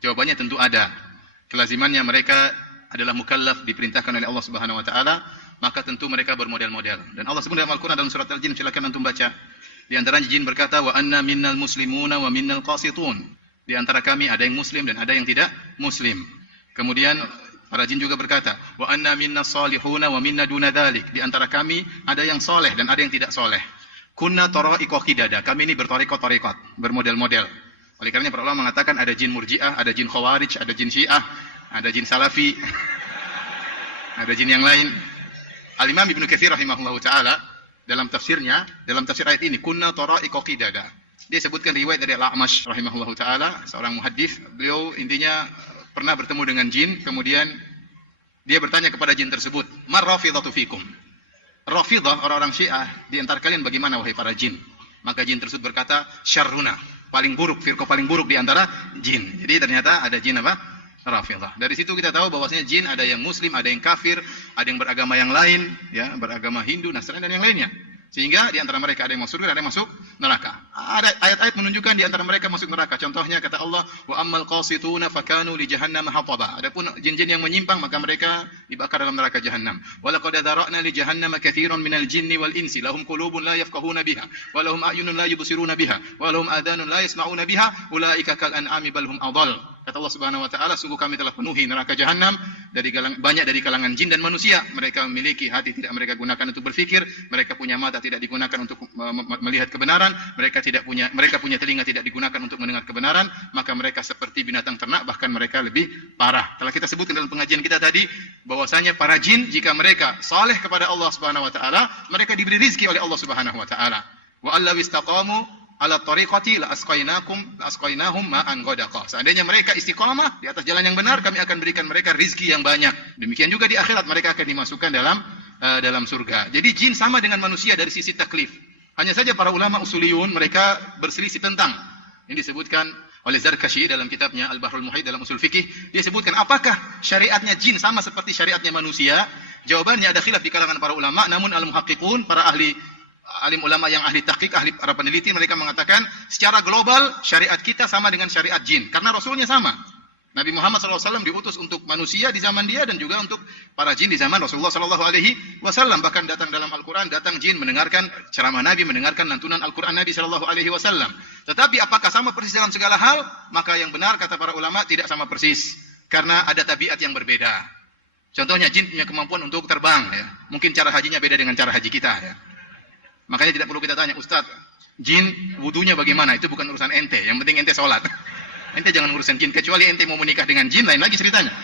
Jawabannya tentu ada. Kelazimannya mereka adalah mukallaf, diperintahkan oleh Allah Subhanahu wa taala, maka tentu mereka bermodel-model. Dan Allah sebut dalam Al-Qur'an dalam surat Al-Jin, silakan antum baca. Di antaranya jin berkata, "Wa anna minnal muslimuna wa minnal qasitun." Di antara kami ada yang muslim dan ada yang tidak muslim. Kemudian para jin juga berkata, "Wa anna minnas salihuna wa minna duna dzalik." Di antara kami ada yang soleh dan ada yang tidak soleh. Kunna tara'iqa qidada. Kami ini bertarekot, bermodel-model. Oleh karenanya para ulama mengatakan ada jin Murji'ah, ada jin Khawarij, ada jin Syiah, ada jin Salafi, ada jin yang lain. Al-Imam Ibnu Katsir rahimahullahu taala dalam tafsirnya, dalam tafsir ayat ini, kunna tara'iqa qidada. Dia sebutkan riwayat dari Al-A'mash rahimahullahu taala, seorang muhaddits. Beliau intinya pernah bertemu dengan jin, kemudian dia bertanya kepada jin tersebut, "Mar rafidhatu fikum?" Rafidah, orang-orang Syiah, di antara kalian bagaimana wahai para jin? Maka jin tersebut berkata, "Syarruna." Paling buruk, firqah paling buruk di antara jin. Jadi ternyata ada jin apa? Rafidah. Dari situ kita tahu bahwasanya jin ada yang muslim, ada yang kafir, ada yang beragama yang lain, ya, beragama Hindu, Nasrani dan yang lainnya. Sehingga di antara mereka ada yang masuk surga, ada yang masuk neraka. Ada ayat-ayat menunjukkan di antara mereka masuk neraka. Contohnya kata Allah, "Wa ammal qasituna fakanu li jahannam hataba." Adapun jin-jin yang menyimpang maka mereka dibakar dalam neraka jahannam. "Wa laqad dara'na li jahannama katsiran minal jinni wal insi lahum qulubun la yafqahuna biha wa lahum a'yunun la yubsiruna biha wa lahum adhanun la yasma'una biha ulaika kal an'ami bal hum adall." Kata Allah Subhanahu wa taala, sungguh kami telah penuhi neraka jahanam banyak dari kalangan jin dan manusia. Mereka memiliki hati tidak mereka gunakan untuk berfikir, mereka punya mata tidak digunakan untuk melihat kebenaran, mereka punya telinga tidak digunakan untuk mendengar kebenaran, maka mereka seperti binatang ternak, bahkan mereka lebih parah. Telah kita sebutkan dalam pengajian kita tadi bahwasanya para jin jika mereka saleh kepada Allah Subhanahu wa taala, mereka diberi rezeki oleh Allah Subhanahu wa taala. Wa allaw istaqamu ala tariqati la asqainahum ma'an ghadaqa. Seandainya mereka istiqamah di atas jalan yang benar, kami akan berikan mereka rizki yang banyak. Demikian juga di akhirat mereka akan dimasukkan dalam surga. Jadi jin sama dengan manusia dari sisi taklif. Hanya saja para ulama usuliyun mereka berselisih tentang. Ini disebutkan oleh Zarkashi dalam kitabnya Al-Bahrul Muhit dalam usul fikih. Dia sebutkan apakah syariatnya jin sama seperti syariatnya manusia? Jawabannya ada khilaf di kalangan para ulama, namun al-muhaqqiqun, para alim ulama yang ahli tahqiq, ahli para peneliti, mereka mengatakan secara global syariat kita sama dengan syariat jin karena rasulnya sama. Nabi Muhammad SAW diutus untuk manusia di zaman dia dan juga untuk para jin di zaman Rasulullah SAW. Bahkan datang dalam Al-Quran, datang jin mendengarkan ceramah Nabi, mendengarkan lantunan Al-Quran Nabi SAW. Tetapi apakah sama persis dalam segala hal? Maka yang benar kata para ulama tidak sama persis karena ada tabiat yang berbeda. Contohnya jin punya kemampuan untuk terbang, ya. Mungkin cara hajinya beda dengan cara haji kita, ya. Makanya tidak perlu kita tanya, "Ustaz, jin wudunya bagaimana?" Itu bukan urusan ente. Yang penting ente sholat. Ente jangan urusan jin. Kecuali ente mau menikah dengan jin, lain lagi ceritanya.